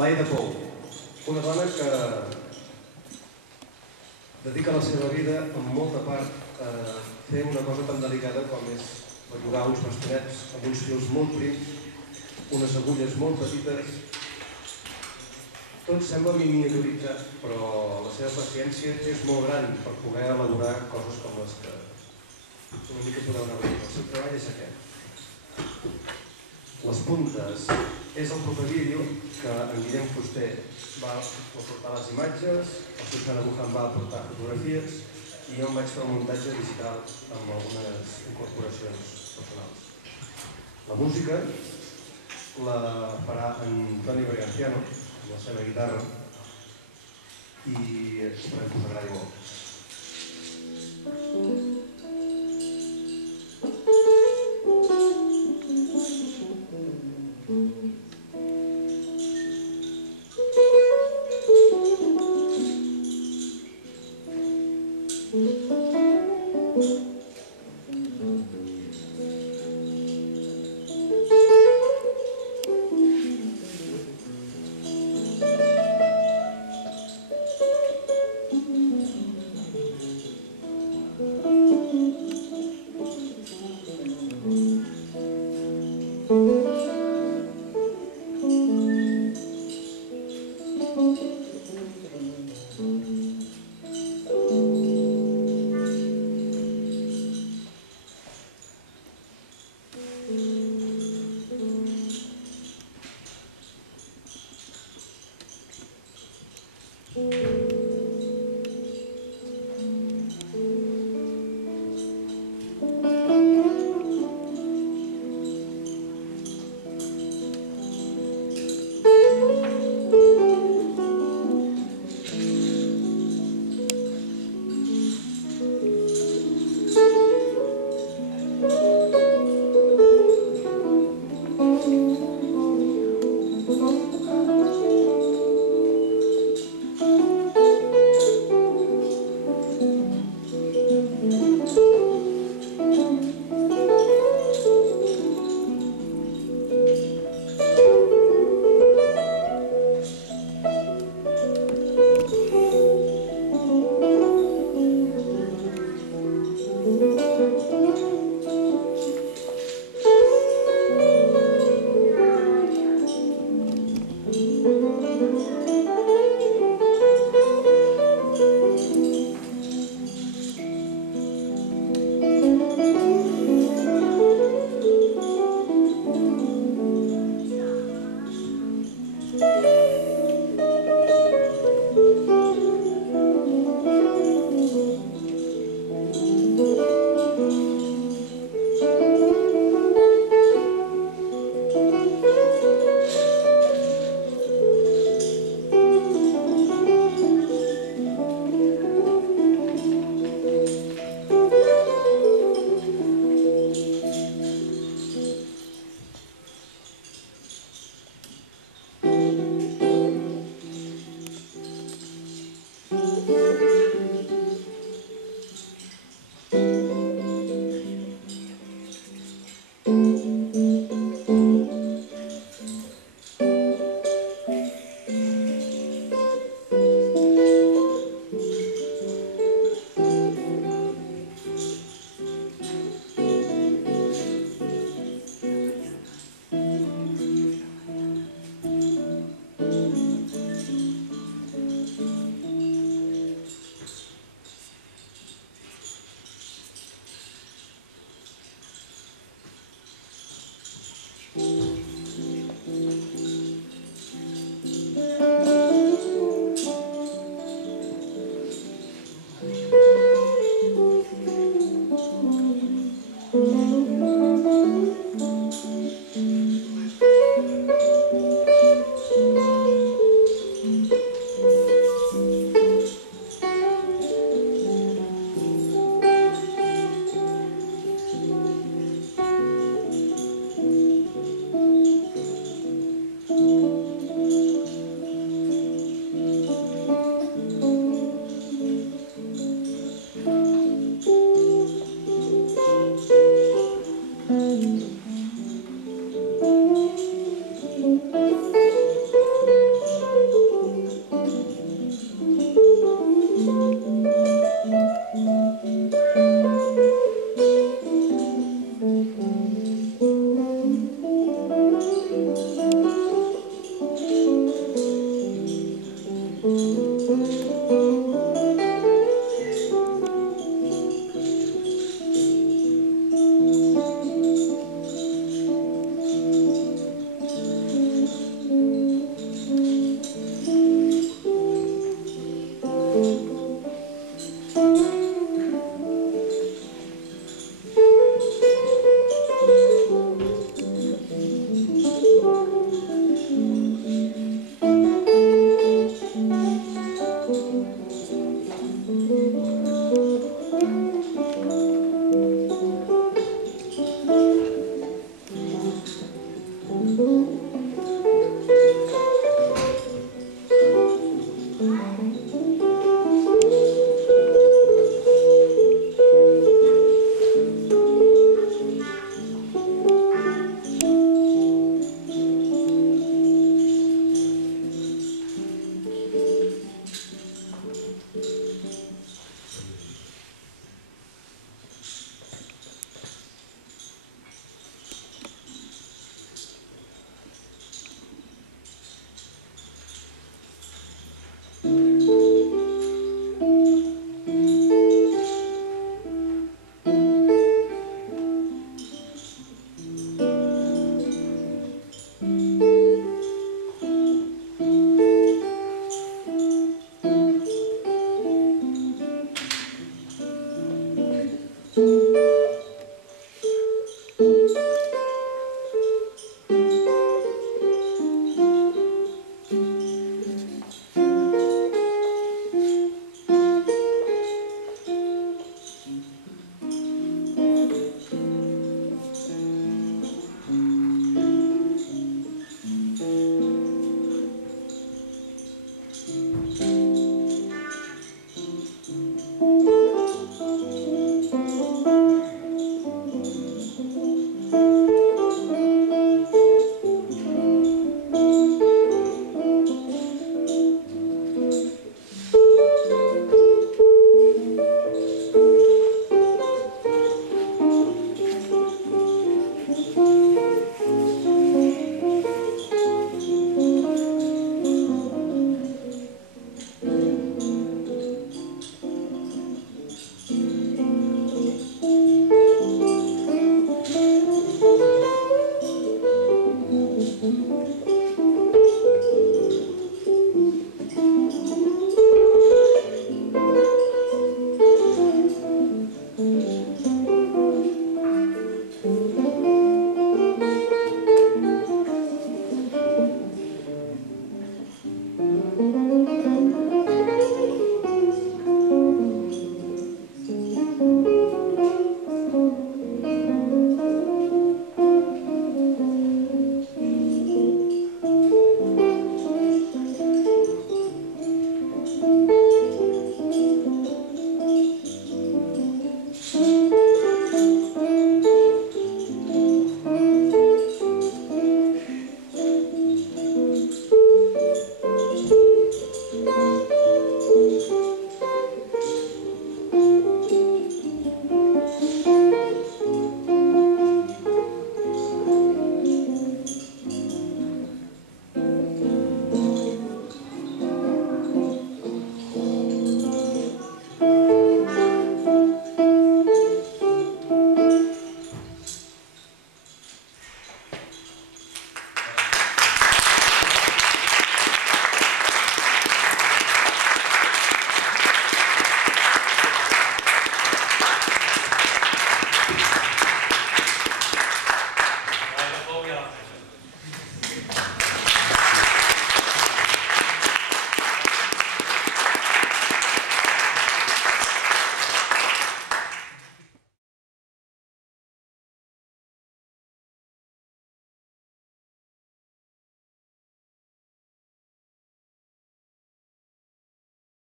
L'Aida Pou, una dona que dedica la seva vida en molta part a fer una cosa tan delicada com és bellugar uns bastonets amb uns fils molt prims, unes agulles molt petites. Tot sembla miniaturitzat, però la seva paciència és molt gran per poder elaborar coses com les que una mica podeu anar veient. El seu treball és aquest. Les puntes és el proper vídeo que en Guillem Fuster va aportar les imatges, el Susana Buján va aportar fotografies i jo em vaig fer el muntatge digital amb algunes incorporacions personals. La música la farà en Toni Berganciano, amb la seva guitarra, i esperem que us agradi molt.